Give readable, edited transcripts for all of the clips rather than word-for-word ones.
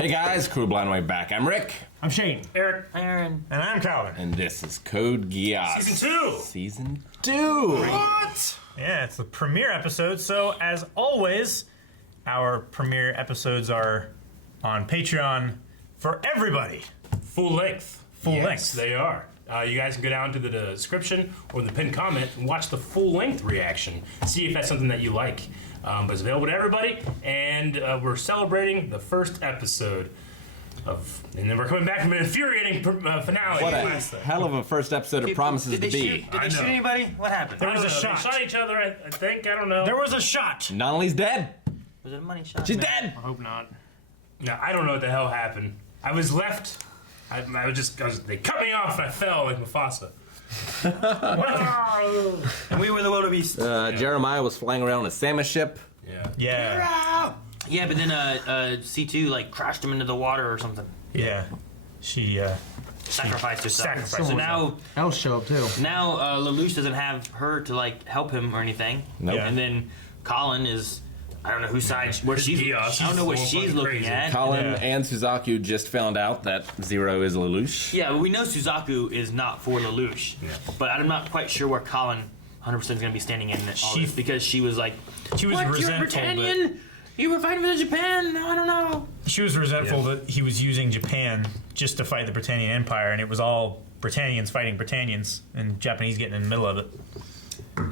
Hey guys, Crew Blind Way back. I'm Rick. I'm Shane. Eric. Aaron. And I'm Calvin. And this is Code Geass. Season 2! Season 2! What? Yeah, it's the premiere episode. So, as always, our premiere episodes are on Patreon for everybody. Full length. Full Yes, length. they are. You guys can go down to the description or the pinned comment and watch the full length reaction. See if that's something that you like. But it's available to everybody, and we're celebrating the first episode of, and then we're coming back from an infuriating finale. What a hell of a first episode it promises to be. Did they shoot anybody? What happened? There was a shot. They shot each other, I think. I don't know. There was a shot. Nonnelly's dead. Was it a money shot? She's dead. I hope not. No, I don't know what the hell happened. I was left. They cut me off and I fell like Mufasa. And we were the wildebeest. Jeremiah was flying around a salmon ship. Yeah. Yeah. Yeah, but then C2 like crashed him into the water or something. Yeah. She Sacrificed herself. Sacrificed so herself. now, I'll show up too. now Lelouch doesn't have her to like help him or anything. Nope. Yeah. And then Colin is, I don't know whose side, where she's. Geass. I don't know what She's she's fucking looking crazy. at. Colin Yeah. and Suzaku just found out that Zero is Lelouch. Yeah, but we know Suzaku is not for Lelouch. Yeah. But I'm not quite sure where Colin 100% is going to be standing in all She- this because she was like, she was what, you're resentful. Britannian? You were fighting for Japan? No, I don't know. She was resentful that he was using Japan just to fight the Britannian Empire, and it was all Britannians fighting Britannians, and Japanese getting in the middle of it.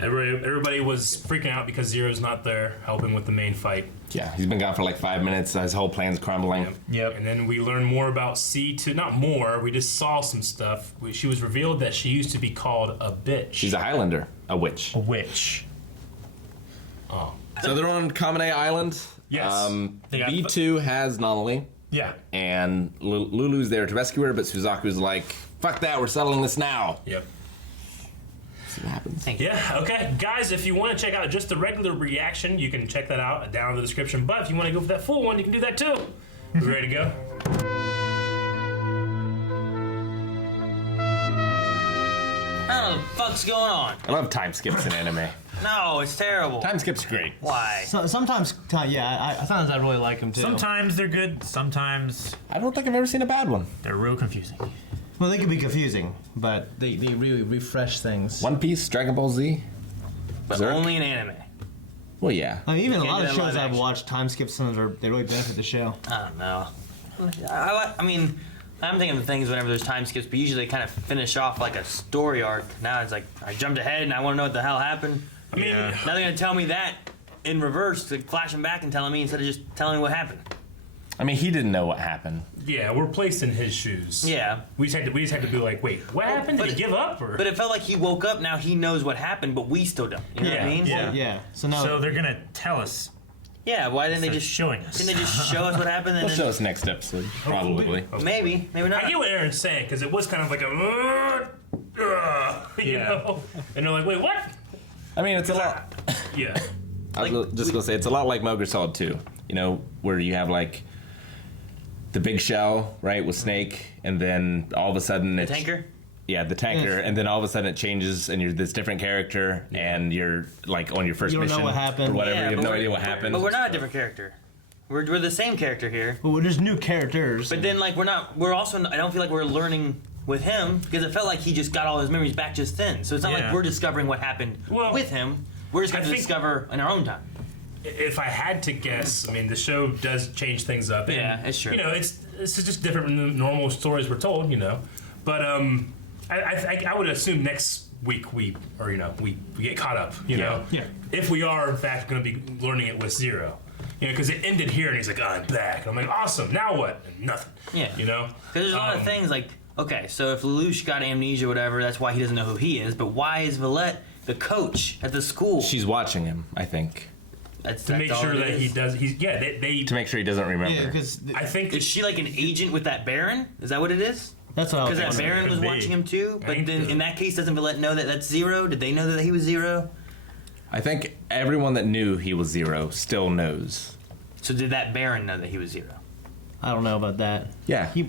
Everybody was freaking out because Zero's not there helping with the main fight. Yeah, he's been gone for like 5 minutes. His whole plan's crumbling. Yep. And then we learned more about C2. Not more, we just saw some stuff. She was revealed that she used to be called a bitch. She's a Highlander, a witch. A witch. Oh. So they're on Kamine Island. Yes. They got- B2 has Nonnelly, Yeah. and Lulu's there to rescue her, but Suzaku's like, fuck that, we're settling this now. Yep. See what happens. Thank you. Yeah, okay. Guys, if you want to check out just the regular reaction, you can check that out down in the description. But if you want to go for that full one, you can do that too. We ready to go? I don't know what the fuck's going on. I love time skips in anime. No, it's terrible. Time skips are great. Why? So, sometimes I really like him too. Sometimes they're good, sometimes I don't think I've ever seen a bad one. they're real confusing. Well, they can be confusing, but they really refresh things. One Piece, Dragon Ball Z. But Zerk? only in anime. Well, yeah. I mean, even a Can't lot do of that shows live I've action. watched, time skips sometimes they really benefit the show. I don't know. I mean, I'm thinking of things whenever there's time skips, but usually they kind of finish off like a story arc. Now it's like, I jumped ahead and I want to know what the hell happened. I mean, Yeah. Now they're going to tell me that in reverse, like flashing back and telling me instead of just telling me what happened. I mean, he didn't know what happened. yeah, we're placed in his shoes. Yeah. We just had to be like, wait, what happened? Did but he give up? Or? But it felt like he woke up, now he knows what happened, but we still don't. You know what I Yeah, mean? yeah. Yeah. So now, So they're gonna tell us. Yeah, why didn't they They're just showing us. Didn't they just show us what happened and They'll show then us next episode, probably. maybe not. I get what Aaron's saying, because it was kind of like a, you Yeah. know? And they're like, wait, what? I mean, it's a lot. Yeah. I was just gonna say, it's a lot like Metal Gear Solid 2. You know, where you have like the big shell, right, with Snake, and then all of a sudden it's Tanker? Yeah, the tanker, Yes. and then all of a sudden it changes, and you're this different character, and you're like on your first You don't know mission what happened. or whatever. Yeah, you have but no we're- idea what happened. But we're not a different character. We're the same character here. well, there's new characters. But then, like, we're also, I don't feel like we're learning with him, because it felt like he just got all his memories back just then. So it's not Yeah. like we're discovering what happened Well, with him. We're just going I to think- discover in our own time. If I had to guess, I mean, the show does change things up. And, Yeah, it's true. You know, it's just different from the normal stories we're told, you know. But I would assume next week we get caught up, you know. Yeah. If we are, in fact, going to be learning it with Zero. You know, because it ended here, and he's like, oh, I'm back. I'm like, awesome, now what? And nothing. Yeah. You know? Because there's a lot of things like, okay, so if Lelouch got amnesia or whatever, that's why he doesn't know who he is. But why is Valette the coach at the school? She's watching him, I think, To make sure that he does, they to make sure he doesn't remember. yeah, because I think Is she like an agent with that Baron? Is that what it is? that's what I was Because that wondering. Baron was could be. watching him too. I But think then the- in that case, doesn't Valette know that that's Zero? Did they know that he was Zero? I think everyone that knew he was Zero still knows. So did that Baron know that he was Zero? I don't know about that. Yeah, He,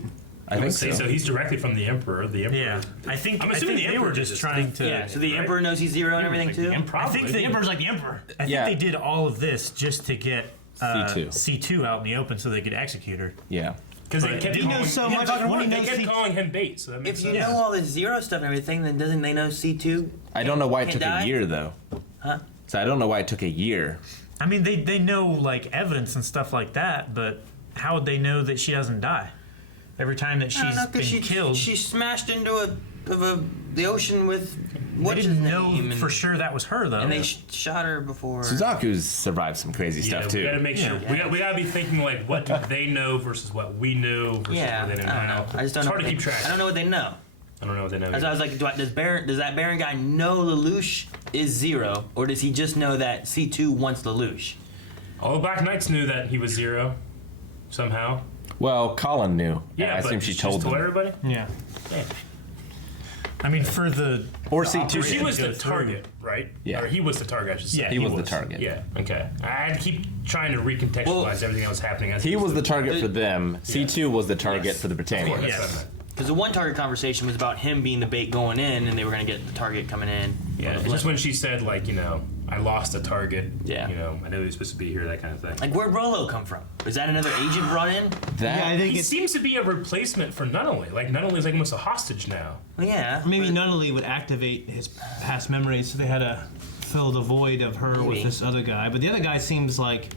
I think so. so. He's directly from the Emperor. The Emperor. Yeah, I think I'm I assuming think the they were Emperor just just trying to. Yeah. So the right? Emperor knows he's Zero and everything too. I think the Emperor's like the Emperor. I think Yeah. they did all of this just to get C2. C2 out in the open so they could execute her. Yeah. Because they kept He calling, knows so yeah, much. talking When about- he they knows kept calling him bait, so that makes If you sense. know all this Zero stuff and everything, then doesn't they know C2? I don't know why it Can't took die? a year though. Huh? So I don't know why it took a year. I mean, they know like evidence and stuff like that, but how would they know that she doesn't die? Every time that I don't she's know, 'cause been killed, She smashed into the ocean with they what's his didn't name? know and, for sure that was her though. and they shot her before. Suzaku's survived some crazy Yeah, stuff we too. gotta make sure. Yeah. We gotta be thinking like, what do they know versus what we know versus Yeah, what they I know don't now. know. I just don't It's know. hard to what keep they- track. I don't know what they know. I don't know what they know. That's why I was like, does that Baron guy know Lelouch is Zero, or does he just know that C2 wants Lelouch? All the Black Knights knew that he was Zero, somehow. Well, Colin knew. Yeah, and I but assume she just told them. everybody. Yeah. Yeah. I mean, for the Or the C2. operation She was to the go through- target, right? Yeah. Or he was the target, I should say. Yeah, He was the target. Yeah. Okay. I had to keep trying to recontextualize Well, everything that was happening. As He was the target. target for them. C2 was the target Yes. for the Britannians. Yes. Yes. Because the one target conversation was about him being the bait going in, and they were going to get the target coming in. Yeah, it's just when she said, like, I lost a target. Yeah. I know he was supposed to be here, that kind of thing. Like, where'd Rolo come from? Is that another agent brought in? That Yeah, I think He it's seems to be a replacement for Nunnally. Like, Nunnally is like almost a hostage now. Well, yeah. maybe but- Nunnally would activate his past memories, so they had to fill the void of her with Maybe. this other guy. But the other guy seems like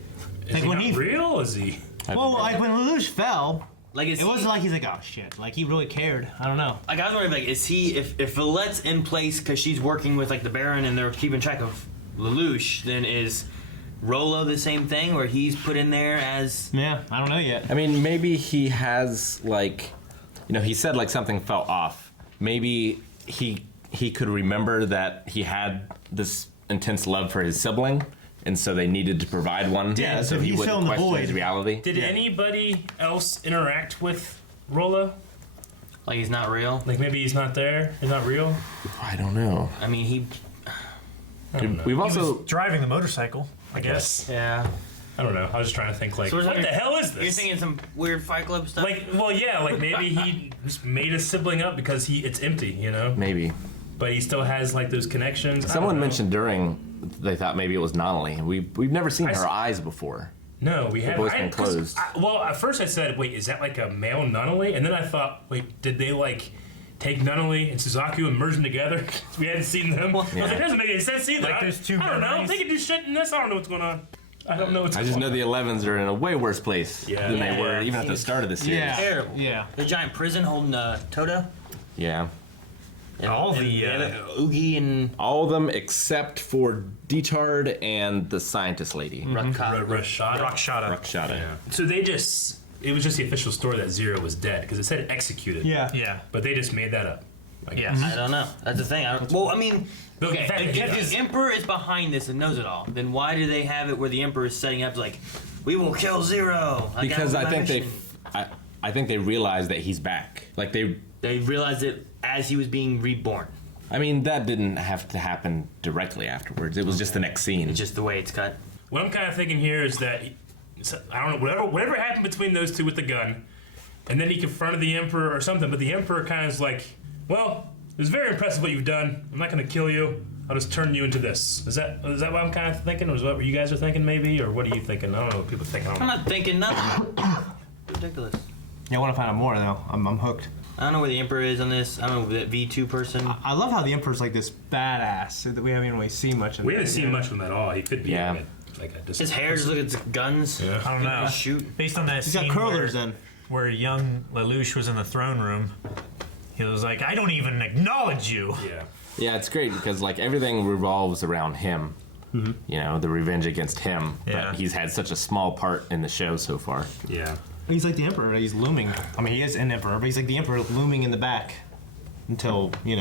Is like he when not he real? Is he? well, like when Lelouch fell, Like, is it he, wasn't like he's like, oh shit, like he really cared. I don't know. Like, I was wondering, like, is he, if Villette's in place because she's working with, like, the Baron and they're keeping track of Lelouch, then is Rolo the same thing, where he's put in there as... Yeah, I don't know yet. I mean, maybe he has he said like something fell off. Maybe he could remember that he had this intense love for his sibling, and so they needed to provide one. Yeah, so so he he's wouldn't filling the question void. his reality. Did anybody else interact with Rolo? Like, he's not real? Like, maybe he's not there? He's not real? I don't know. I mean, he... I don't know. We've He also was driving the motorcycle, I guess. Yeah. I don't know. I was just trying to think, like, So we're what the thinking- hell is You're this? thinking some weird Fight Club stuff? Like, well, yeah, like maybe he just made a sibling up because it's empty, maybe But he still has like those connections. I don't someone know. mentioned during they thought maybe it was Nonnally. We've never seen I her s- eyes before. No, we haven't. both been closed. Well, at first I said, wait, is that like a male Nunnally? And then I thought, wait, did they like take Nunnally and Suzaku and merge them together? We hadn't seen them. I was like, that doesn't make any sense either. Like, there's two I don't know. memories. They can do shit in this. I don't know what's going on. I don't know what's I going just on. know the 11s are in a way worse place Yeah. than they Yeah. were even at the start of the series. Yeah, Terrible. yeah. The giant prison holding Toto? Yeah. And, All and the, other Oogie and All of them except for Detard and the scientist lady. Rashada. Rashada. Rakshata. Yeah. So they just, it was just the official story that Zero was dead because it said executed. Yeah. Yeah. But they just made that up. I Yeah. guess. I don't know. That's the thing. Well, I mean, Okay, if the Emperor is behind this and knows it all, then why do they have it where the Emperor is setting up like, we will kill Zero? Because I think mission. I think they realized that he's back. Like They realized it as he was being reborn. I mean, that didn't have to happen directly afterwards. It was just the next scene. It's just the way it's cut. What I'm kind of thinking here is that I don't know whatever happened between those two with the gun, and then he confronted the Emperor or something. But the Emperor kind of is like, "Well, it was very impressive what you've done. I'm not going to kill you. I'll just turn you into this." Is that what I'm kind of thinking, or is that what you guys are thinking, maybe, or what are you thinking? I don't know what people think. I don't I'm know. not thinking nothing. Ridiculous. Yeah, I want to find out more though. I'm hooked. I don't know where the Emperor is on this. I don't know that V2 person. I love how the Emperor's like this badass that we haven't even really seen much of. We haven't seen much from that at all. He could be Yeah. like a His hair, just look at his guns. Yeah. I don't know. Shoot. Based on that He's scene got curlers where, then. where young Lelouch was in the throne room, he was like, I don't even acknowledge you. Yeah. Yeah, it's great because like everything revolves around him. You know, the revenge against him. Yeah. But he's had such a small part in the show so far. Yeah. He's like the Emperor. He's looming. I mean, he is an Emperor, but he's like the Emperor looming in the back until You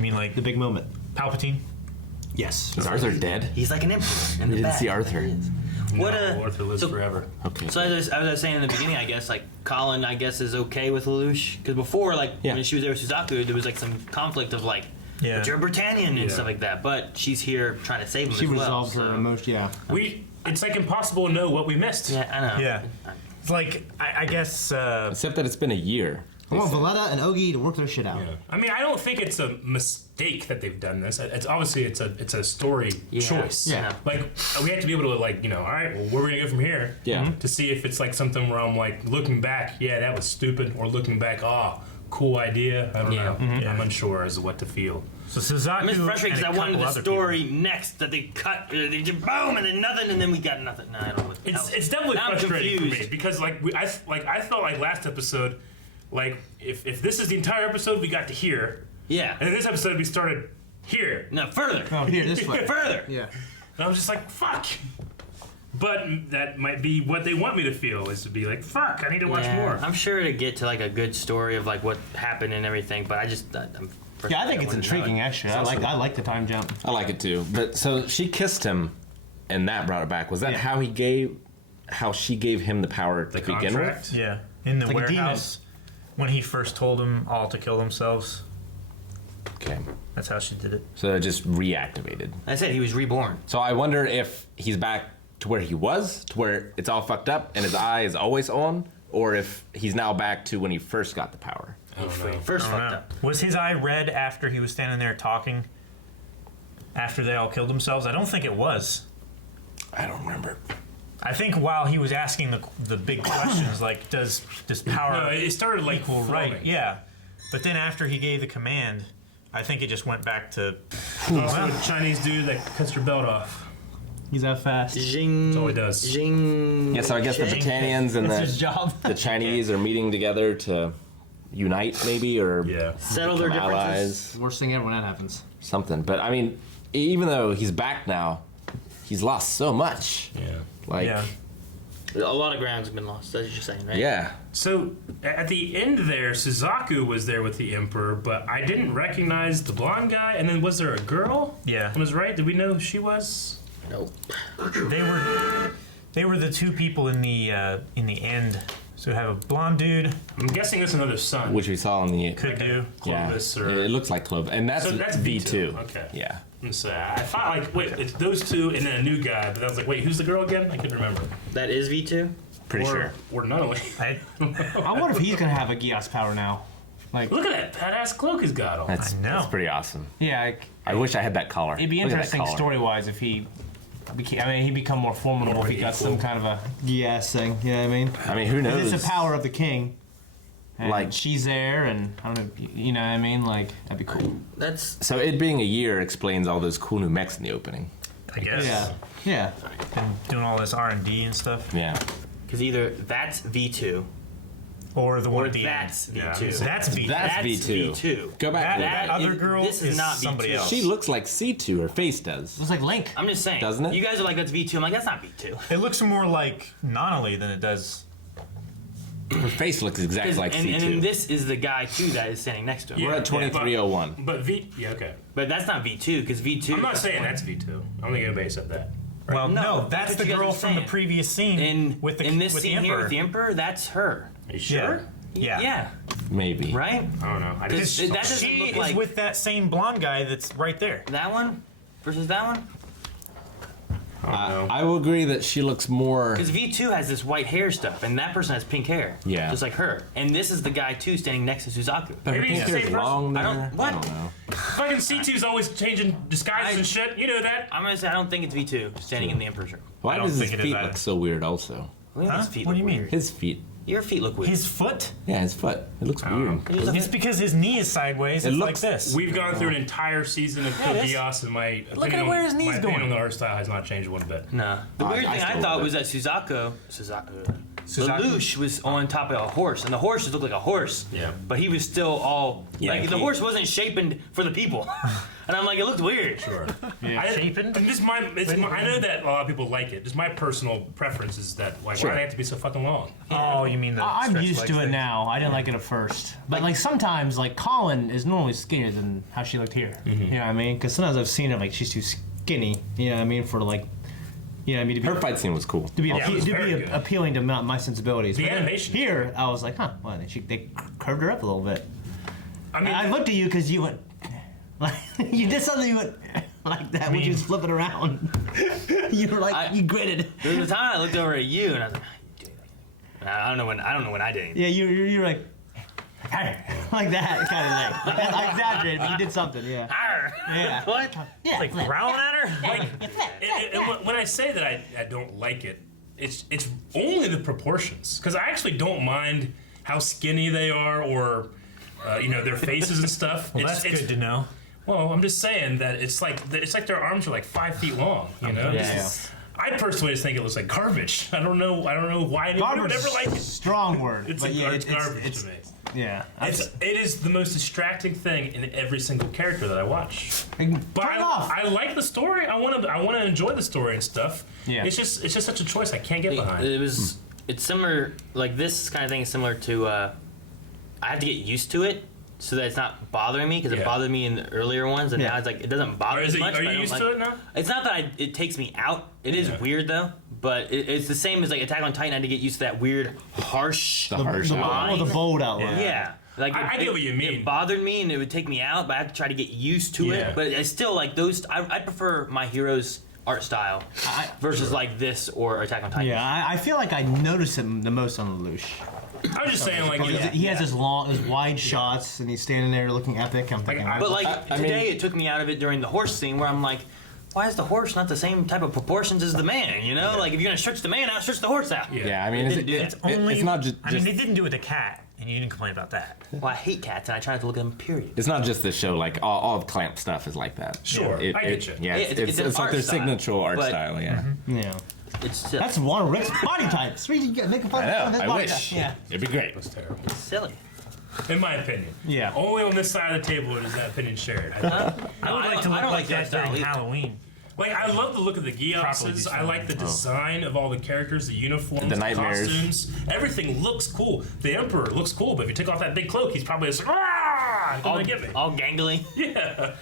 mean like the big moment. Palpatine? Yes. Is Arthur dead? He's like an Emperor in the You didn't back. see Arthur. There he is. What No, Arthur lives so- forever. Okay. So as I was saying in the beginning, I guess like Colin, I guess is okay with Lelouch because before, like Yeah. when she was there with Suzaku, there was like some conflict of like, Yeah. but you're a Britannian and Yeah. stuff like that. But she's here trying to save him. She as well, resolved her so- emotion. Yeah. It's like impossible to know what we missed. Yeah, I know. Yeah. It's like, I guess, Except that it's been a year. I want Valletta and Ogi to work their shit out. Yeah. I mean, I don't think it's a mistake that they've done this. It's obviously it's a story choice. Yeah. Like we have to be able to like all right, well, where are we gonna go from here? Yeah. To see if it's like something where I'm like looking back, yeah, that was stupid, or looking back, oh, cool idea. I don't know. I'm unsure as to what to feel. So Suzaku. I'm just frustrated because I wanted the other story next that they cut. They just boom and then nothing, and then we got nothing. No, I don't know what the hell. It's definitely Now I'm frustrating for me confused. because I felt like last episode, like if this is the entire episode we got to here, Yeah. and in this episode we started here, No, further. Oh, here, this way. Further. Yeah. and I was just like, fuck. But that might be what they want me to feel, is to be like, fuck, I need to watch Yeah, more. I'm sure to get to like a good story of like what happened and everything, but I'm Yeah, I think it's wanted to know intriguing. it. Actually, I like the time jump. I like it too. But so she kissed him, and that brought it back. Was that how she gave him the power to The begin contract. with? Yeah, in the Like a demon. warehouse when he first told them all to kill themselves. Okay. That's how she did it. So it just reactivated. I said he was reborn. So I wonder if he's back to where he was, to where it's all fucked up and his eye is always on, or if he's now back to when he first got the power. I don't know. First I don't fucked know. up. Was his eye red after he was standing there talking? After they all killed themselves? I don't think it was. I don't remember. I think while he was asking the big questions, like does power No, it started like equal flowing. right? Yeah, but then after he gave the command, I think it just went back to. Also, a Chinese dude that cuts your belt off. He's that fast. Zing. That's all he does. Zing. Yeah, so I guess the Shang. Britannians and That's his the, job. the Chinese are meeting together to unite, maybe, or Yeah. Settle their become differences. allies, Worst thing ever when that happens. something. But I mean, even though he's back now, he's lost so much. Yeah. Like, Yeah. A lot of ground's been lost. That's what you're saying, right? yeah. So at the end there, Suzaku was there with the Emperor, but I didn't recognize the blonde guy. And then was there a girl? Yeah. I was right. Did we know who she was? Nope. They were the two people in the end. So have a blonde dude, I'm guessing that's another son. Which we saw in the. could do. Clovis yeah. or It looks like Clovis. And that's, So that's V2. V2, okay. Yeah. So I thought like, wait, it's those two and then a new guy. But I was like, wait, who's the girl again? I couldn't remember. That is V2? Pretty sure. Or Nunnally. I I wonder if he's gonna have a Geass power now. Like, Look at that badass cloak he's got on. That's, I know. that's pretty awesome. yeah, like, I wish I had that collar. it'd be Look at that interesting collar. story-wise if he. He'd become more formidable More if he got equal. some kind of a Geass thing. You know what I mean? I mean, who knows? It's the power of the king. And Like- she's there, and I don't know. You know what I mean? Like that'd be cool. That's. So it being a year explains all those cool new mechs in the opening. I guess. Yeah, yeah. Been doing all this R&D and stuff, Yeah. Because either that's V2 or the one or at the that's Yeah. V2. end. That's V. That's That's V2. V2. Go back to That that. other girl this is not somebody V2. else. She looks like C2. Her face does. It's like Link. I'm just saying. Doesn't it? You guys are like, that's V2. I'm like, that's not V2. It looks more like Nunnally than it does. Her face looks exactly like and C2. then this is the guy, too, that is standing next to him. We're at 2301. But yeah, okay. But that's not V2, because V2. I'm not saying that's V2. I don't think anybody said that. Well, No, no, that's that's what the you guys girl were from the saying. previous scene In this with the scene here Emperor. with the Emperor, that's her. Are you sure? Yeah. Yeah. Maybe. Right? I don't know. I just That doesn't She look is like with that same blonde guy that's right there. that one versus that one. I don't know. I will agree that she looks more. Because V2 has this white hair stuff, and that person has pink hair. Yeah. Just like her. And this is the guy, too, standing next to Suzaku. But her Maybe pink it's the hair is same person. long there. I don't- what? I don't know. Fucking C2's always changing disguises I- and shit. You know that. I'm going to say I don't think it's V2 standing in the Emperor's room. Why don't does his think it is feet either. look so weird also? I think Huh? his feet What look do you mean? weird. His feet. Your feet look weird. His foot? Yeah, his foot. It looks don't know. weird. It's because his knee is sideways. It It's looks- like this. We've gone through an entire season of Code it is. Geass, and my Look opinion at where his on, knee's my opinion going. on the art style has not changed one bit. No. The I- weird I thing I still thought love was it. that Suzaku? Lelouch was on top of a horse, and the horse just looked like a horse. Yeah. But he was still all Yeah, like the he- horse wasn't shapen for the people, and I'm like, it looked weird. Sure. Shapen? I know that a lot of people like it. Just my personal preference is that like Sure. why do they have to be so fucking long? Oh, you mean the I'm stretch used legs to it thing. now. I didn't like it at first, but like sometimes, like Colin is normally skinnier than how she looked here. You know what I mean? Because sometimes I've seen her like she's too skinny. You know what I mean? For like, you know what I mean? To be, Her fight scene was cool. to be, it was very good. appealing to my sensibilities. The But then animation. here, I was like, huh? Well, they curved her up a little bit. I mean, And I looked at you because you went, like, you did something you went like that when you was flipping around. You were like, you gritted. There was a time I looked over at you, and I was like, I don't know when I did anything. Yeah, you're like, like that kind of thing. I exaggerated, but you did something, yeah. Arr. Yeah. What? Yeah. Like growling at her? Like, when I say that I don't like it, it's only the proportions. Because I actually don't mind how skinny they are or, their faces and stuff. Well, that's good to know. Well, I'm just saying that it's like their arms are like 5 feet long. You know. Yeah. I personally just think it looks like garbage. I don't know why anyone would ever like it. Strong word. It's but yeah, it's garbage to me. Yeah. It is the most distracting thing in every single character that I watch. But Turn it off. I like the story. I want to enjoy the story and stuff. Yeah. It's just such a choice I can't get behind. It's similar, like this kind of thing is similar to, I have to get used to it so that it's not bothering me, because it bothered me in the earlier ones, and Yeah. now it's like, it doesn't bother me as much. Are but I you don't used like, to it now? It's not that it takes me out. It is weird though, but it's the same as like Attack on Titan. I had to get used to that weird, harsh The harsh line. the bold outline. Yeah. Like I get what you mean. It bothered me and it would take me out, but I have to try to get used to Yeah. it. But I still like those. I prefer my hero's art style versus like this or Attack on Titan. Yeah, I feel like I notice him the most on Lelouch. I'm just saying, like, He has his wide shots, and he's standing there looking epic. I'm thinking, I- But like I mean- today, it took me out of it during the horse scene where I'm like, why is the horse not the same type of proportions as the man? You know, like if you're gonna stretch the man out, stretch the horse out. Yeah, I mean, It's only. it's not just. I mean, they didn't do it with the cat, and you didn't complain about that. Well, I hate cats and I try not to look at them. Period. It's not just this show. Like all of Clamp stuff is like that. Sure, I get you. Yeah, It's an it's like art their style, signature art but- style. Yeah, yeah. It's That's one of Rick's body types. We can make fun I of his know. I body wish. type. Yeah. It'd be great. It's terrible. silly. In my opinion. Yeah. Only on this side of the table is that opinion shared. I would like to I look don't like like that that during style either. Halloween. Like, I love the look of the Geasses. I like the design of all the characters, the uniforms, The the nightmares. costumes. Everything looks cool. The Emperor looks cool, but if you take off that big cloak, he's probably just, gonna get me. All gangly. Yeah.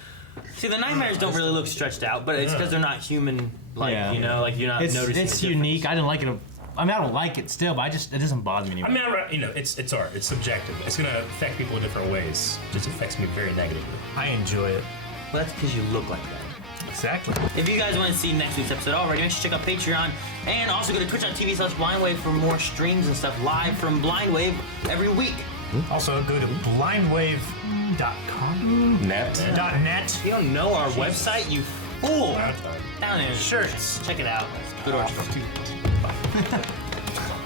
See, the nightmares don't really look stretched out, but it's because they're not human. Like Yeah. you know, like you're not noticing. It's the unique. difference. I didn't like it. I mean, I don't like it still, but it doesn't bother me I anymore. mean, it's art. It's subjective. It's gonna affect people in different ways. It just affects me very negatively. I enjoy it. Well, that's because you look like that. Exactly. If you guys want to see next week's episode already, make sure to check out Patreon and also go to twitch.tv/blindwave for more streams and stuff live from Blindwave every week. Also, go to blindwave.com. Net. .net. You don't know our website, you fool! Last time. Down there. Shirts. Check it out. Good orchard.